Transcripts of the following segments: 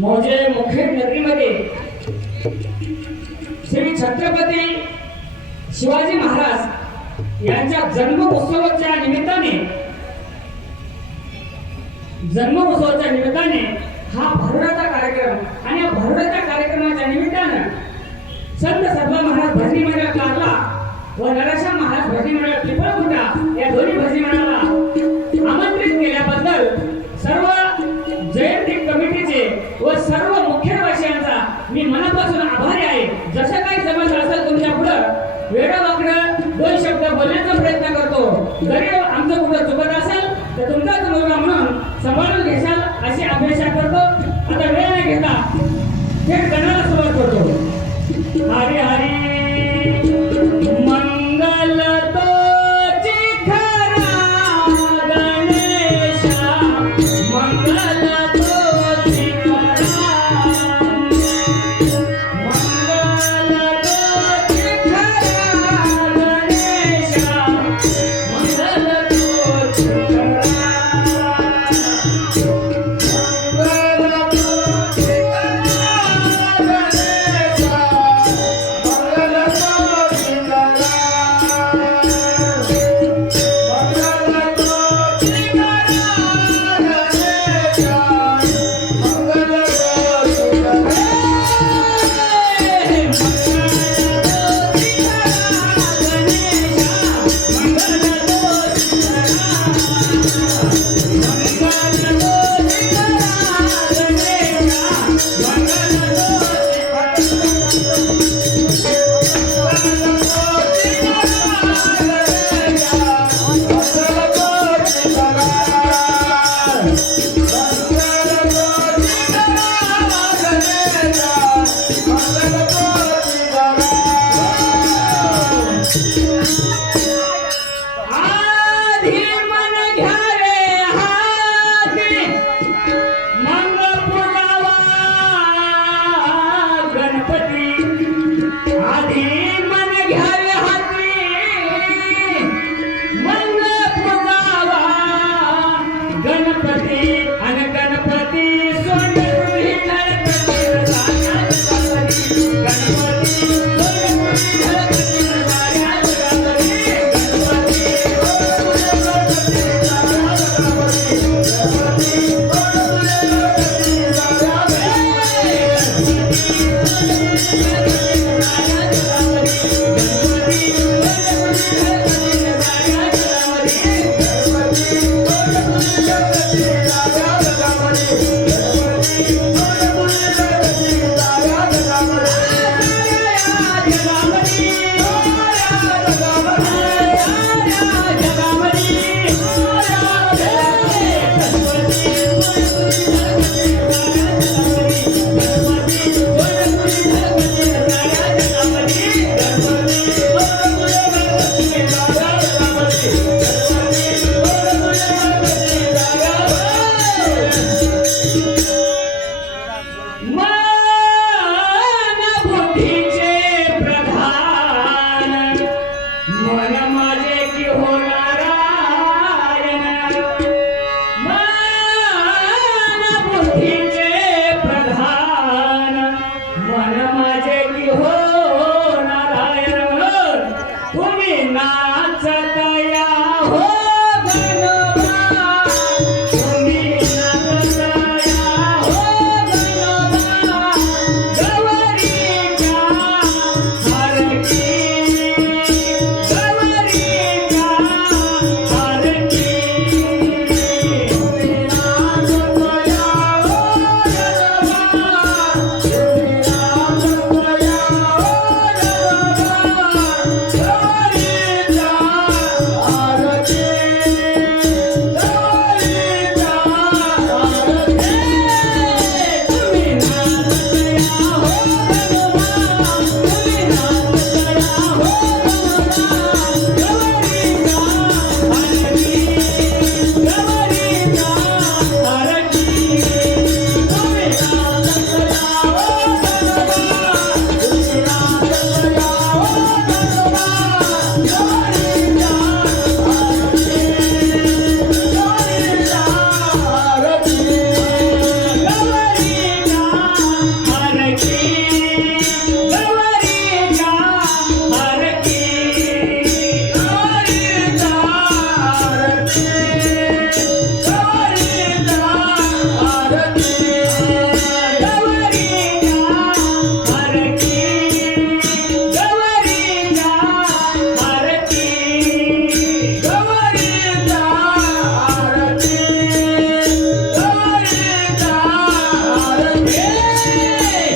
मौजे मुखेड नगरीमध्ये श्री छत्रपती शिवाजी महाराज यांच्या जन्मोत्सवाच्या निमित्ताने हा भरुडाचा कार्यक्रम आणि या भरुडाच्या कार्यक्रमाच्या निमित्तानं संत सर्व महाराज भजनी मंडळ कारला व नरश्याम महाराज भजनी मंडळ पिंपळखुटा या दोन्ही भजनी मंडळाला आमंत्रित केल्याबद्दल सर्व जयंती कमिटीचे व सर्व मुख्यवासियांचा मी मनापासून आभारी आहे. जसं काही जमत असेल तुमच्या पुढं वेळावाकडं दोन शब्द बोलण्याचा प्रयत्न करतो. जरी आमचं कुठं चुकत असेल तर तुमचाच मुलगा म्हणून सांभाळून घेशाल अशी अपेक्षा करतो. आता वेळ नाही घेता थेट गणाला सुरुवात करतो. हरी हरी मंगल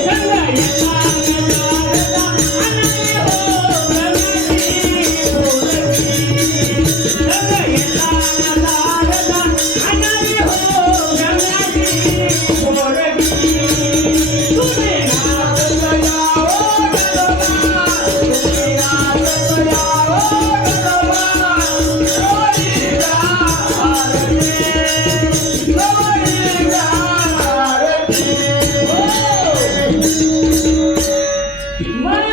संग येता